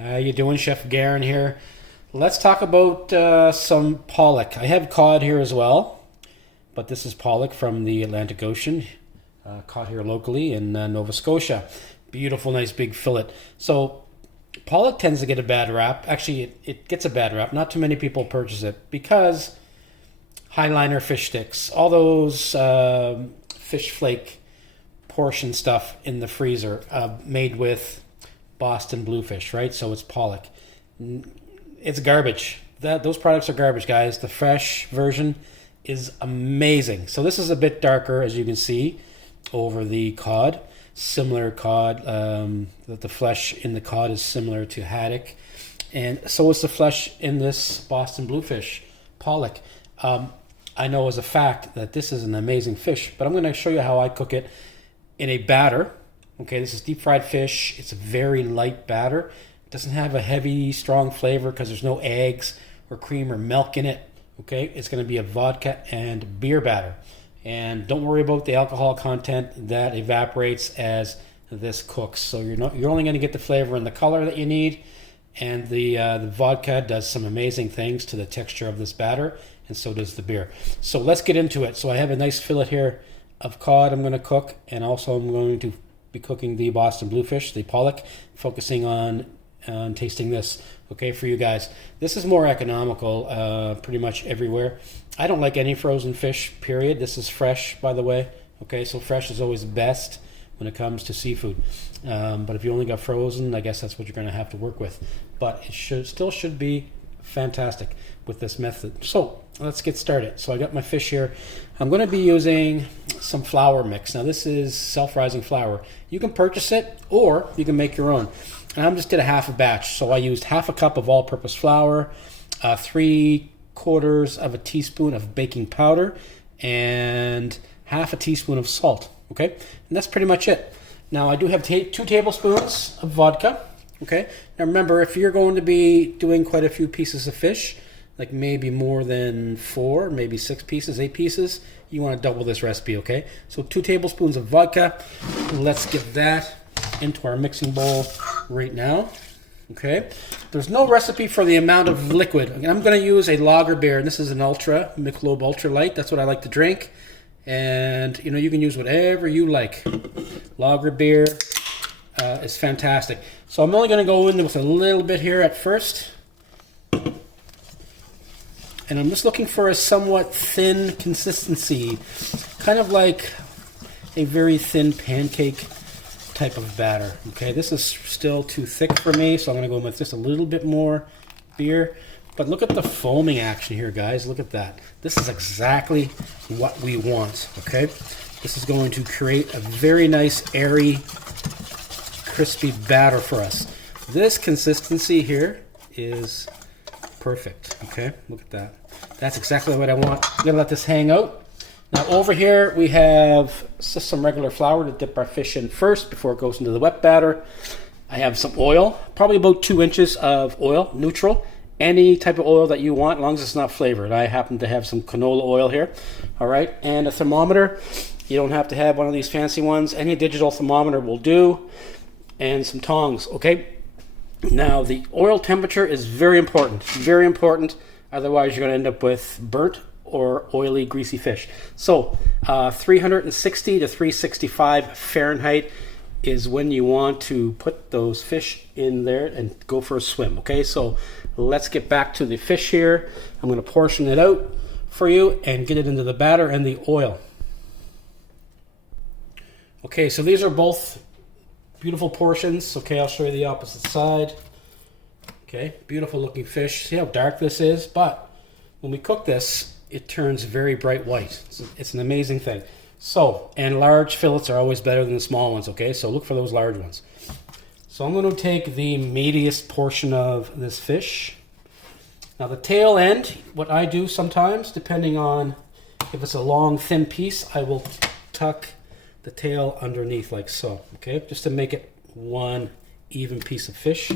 How you doing, Chef Garen here? Let's talk about some pollock. I have cod here as well, but this is pollock from the Atlantic Ocean, caught here locally in Nova Scotia. Beautiful, nice big fillet. So pollock tends to get a bad rap. Actually, it gets a bad rap. Not too many people purchase it because highliner fish sticks, all those fish flake portion stuff in the freezer made with Boston Bluefish, right? So it's pollock. It's garbage. Those products are garbage, guys. The fresh version is amazing. So this is a bit darker, as you can see, over the cod. Similar cod. The flesh in the cod is similar to haddock, and so is the flesh in this Boston Bluefish pollock. I know as a fact that this is an amazing fish, but I'm going to show you how I cook it in a batter. Okay, this is deep fried fish. It's a very light batter. It doesn't have a heavy, strong flavor because there's no eggs or cream or milk in it. Okay, it's going to be a vodka and beer batter. And don't worry about the alcohol content, that evaporates as this cooks. So you're only going to get the flavor and the color that you need. And the vodka does some amazing things to the texture of this batter, and so does the beer. So let's get into it. So I have a nice fillet here of cod I'm going to cook, and also I'm going to be cooking the Boston Bluefish, the pollock, focusing on tasting this, okay, for you guys. This is more economical pretty much everywhere. I don't like any frozen fish, period. This is fresh, by the way. Okay, so fresh is always best when it comes to seafood. But if you only got frozen, I guess that's what you're going to have to work with. But it still should be fantastic with this method. So let's get started. So I got my fish here. I'm going to be using some flour mix. Now this is self-rising flour. You can purchase it or you can make your own. And I just did a half a batch. So I used half a cup of all-purpose flour, 3/4 of a teaspoon of baking powder, and half a teaspoon of salt. Okay, and that's pretty much it. Now I do have 2 tablespoons of vodka. Okay, now remember, if you're going to be doing quite a few pieces of fish, like maybe more than 4, maybe 6 pieces, 8 pieces, you want to double this recipe, okay? So 2 tablespoons of vodka. Let's get that into our mixing bowl right now, okay? There's no recipe for the amount of liquid. I'm going to use a lager beer, and this is an Ultra, Michelob Ultra Light. That's what I like to drink, and you can use whatever you like. Lager beer is fantastic. So I'm only going to go in with a little bit here at first. And I'm just looking for a somewhat thin consistency, kind of like a very thin pancake type of batter. Okay, this is still too thick for me, so I'm going to go in with just a little bit more beer. But look at the foaming action here, guys. Look at that. This is exactly what we want, okay? This is going to create a very nice, airy, crispy batter for us. This consistency here is perfect, okay? Look at that. That's exactly what I want. I'm going to let this hang out. Now over here we have just some regular flour to dip our fish in first before it goes into the wet batter. I have some oil, probably about 2 inches of oil, neutral. Any type of oil that you want, as long as it's not flavored. I happen to have some canola oil here, all right? And a thermometer. You don't have to have one of these fancy ones. Any digital thermometer will do. And some tongs, okay? Now the oil temperature is very important, very important. Otherwise, you're going to end up with burnt or oily, greasy fish. So 360 to 365 Fahrenheit is when you want to put those fish in there and go for a swim. Okay, so let's get back to the fish here. I'm going to portion it out for you and get it into the batter and the oil. Okay, so these are both beautiful portions. Okay, I'll show you the opposite side. Okay, beautiful looking fish. See how dark this is? But when we cook this, it turns very bright white. It's an amazing thing. So, and large fillets are always better than the small ones, okay? So look for those large ones. So I'm going to take the meatiest portion of this fish. Now the tail end, what I do sometimes, depending on if it's a long, thin piece, I will tuck the tail underneath like so, okay? Just to make it one even piece of fish.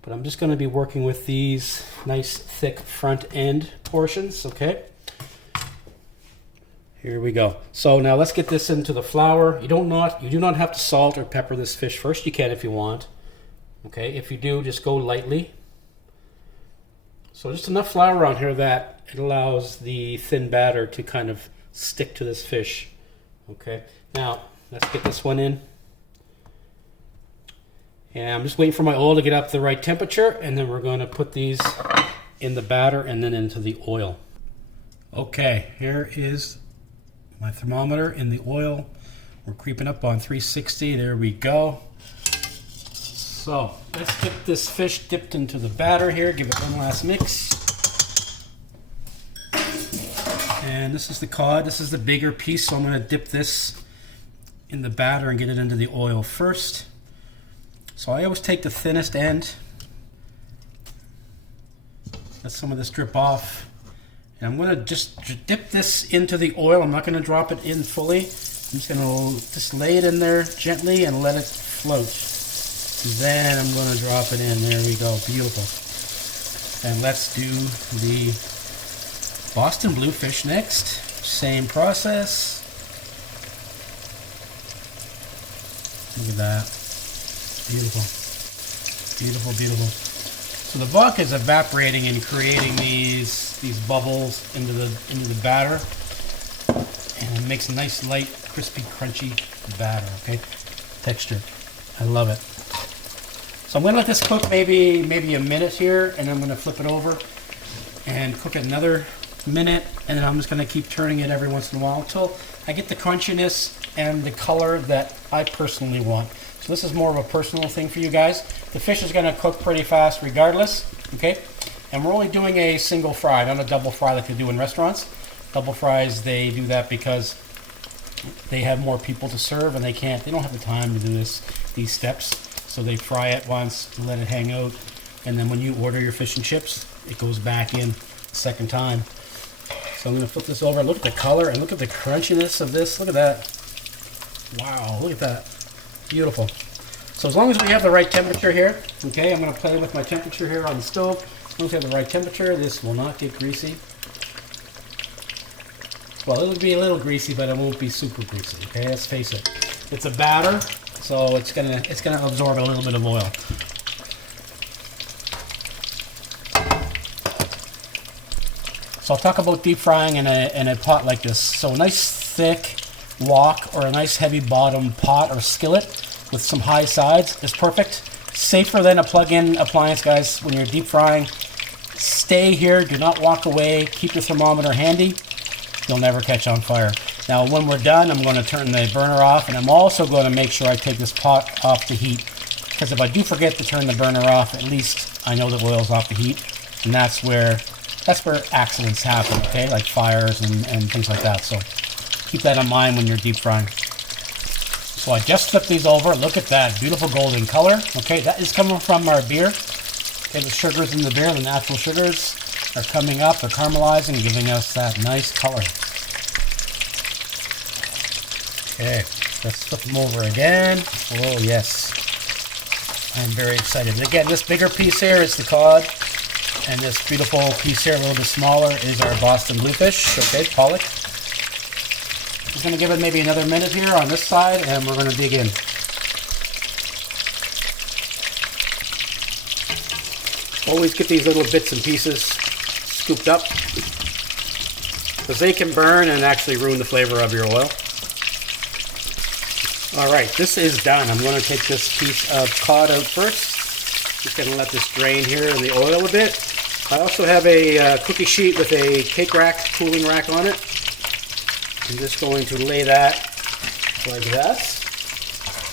But I'm just going to be working with these nice thick front end portions, okay? Here we go. So now let's get this into the flour. You do not have to salt or pepper this fish first. You can if you want. Okay, if you do, just go lightly. So just enough flour on here that it allows the thin batter to kind of stick to this fish. Okay, now let's get this one in. And I'm just waiting for my oil to get up to the right temperature, and then we're going to put these in the batter and then into the oil. Okay, here is my thermometer in the oil. We're creeping up on 360. There we go. So let's get this fish dipped into the batter here. Give it one last mix. And this is the cod. This is the bigger piece, so I'm going to dip this in the batter and get it into the oil first. So I always take the thinnest end. Let some of this drip off. And I'm going to just dip this into the oil. I'm not going to drop it in fully. I'm just going to just lay it in there gently and let it float. Then I'm going to drop it in. There we go. Beautiful. And let's do the Boston Bluefish next. Same process. Look at that. Beautiful. Beautiful, beautiful. So the vodka is evaporating and creating these bubbles into the batter. And it makes a nice, light, crispy, crunchy batter, okay? Texture. I love it. So I'm going to let this cook maybe a minute here, and I'm going to flip it over and cook it another minute, and then I'm just going to keep turning it every once in a while until I get the crunchiness and the color that I personally want. So this is more of a personal thing for you guys. The fish is going to cook pretty fast regardless, okay? And we're only doing a single fry, not a double fry like they do in restaurants. Double fries, they do that because they have more people to serve and they don't have the time to do these steps. So they fry it once, let it hang out, and then when you order your fish and chips, it goes back in the second time. So I'm going to flip this over. Look at the color and look at the crunchiness of this. Look at that. Wow, look at that. Beautiful. So as long as we have the right temperature here, okay, I'm going to play with my temperature here on the stove. As long as we have the right temperature, this will not get greasy. Well, it'll be a little greasy, but it won't be super greasy, okay? Let's face it. It's a batter, so it's gonna absorb a little bit of oil. So I'll talk about deep frying in a pot like this. So a nice thick wok or a nice heavy bottom pot or skillet with some high sides is perfect. Safer than a plug-in appliance, guys, when you're deep frying. Stay here, do not walk away, keep your thermometer handy. You'll never catch on fire. Now when we're done, I'm going to turn the burner off, and I'm also going to make sure I take this pot off the heat, because if I do forget to turn the burner off, at least I know the oil's off the heat, and that's where accidents happen, okay, like fires and things like that. So keep that in mind when you're deep frying. So I just flipped these over. Look at that beautiful golden color. Okay, that is coming from our beer. Okay, the sugars in the beer, the natural sugars, are coming up, they're caramelizing, giving us that nice color. Okay, let's flip them over again. Oh yes, I'm very excited. And again, this bigger piece here is the cod, and this beautiful piece here, a little bit smaller, is our Boston Bluefish, okay, Pollock. Just going to give it maybe another minute here on this side, and we're going to dig in. Always get these little bits and pieces scooped up, because they can burn and actually ruin the flavor of your oil. Alright, this is done. I'm going to take this piece of cod out first. Just going to let this drain here in the oil a bit. I also have a cookie sheet with a cake rack, cooling rack on it. I'm just going to lay that like that.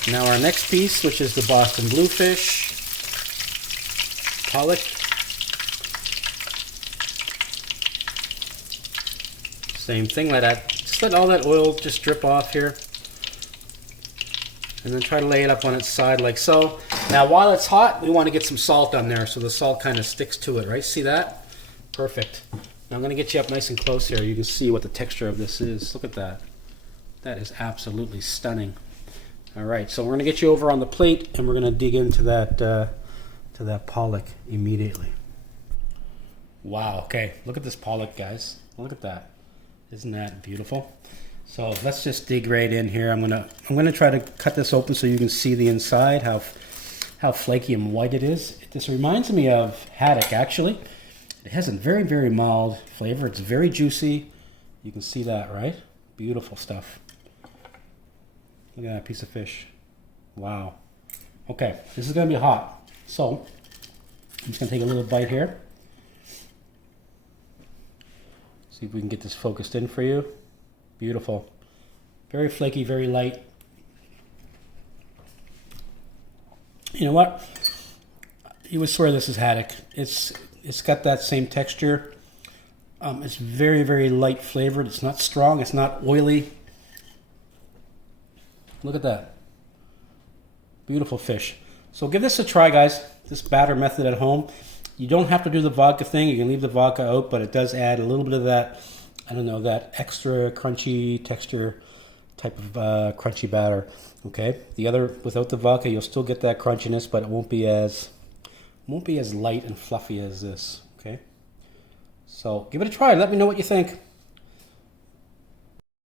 Now our next piece, which is the Boston Bluefish, Pollock. Same thing, just let all that oil just drip off here. And then try to lay it up on its side like so. Now while it's hot, we want to get some salt on there so the salt kind of sticks to it, right? See that? Perfect. Now I'm going to get you up nice and close here. You can see what the texture of this is. Look at that. That is absolutely stunning. Alright, so we're going to get you over on the plate and we're going to dig into that pollock immediately. Wow, okay. Look at this pollock, guys. Look at that. Isn't that beautiful? So let's just dig right in here. I'm gonna try to cut this open so you can see the inside, how how flaky and white it is. This reminds me of haddock, actually. It has a very, very mild flavor. It's very juicy. You can see that, right? Beautiful stuff. Look at that piece of fish. Wow. Okay, this is going to be hot. So, I'm just going to take a little bite here. See if we can get this focused in for you. Beautiful. Very flaky, very light. You know what? You would swear this is haddock. It's got that same texture. It's very, very light flavored. It's not strong. It's not oily. Look at that. Beautiful fish. So give this a try, guys. This batter method at home. You don't have to do the vodka thing. You can leave the vodka out, but it does add a little bit of that, I don't know, that extra crunchy texture type of crunchy batter. Okay. The other, without the vodka, you'll still get that crunchiness, but it won't be as light and fluffy as this. Okay. So give it a try. Let me know what you think.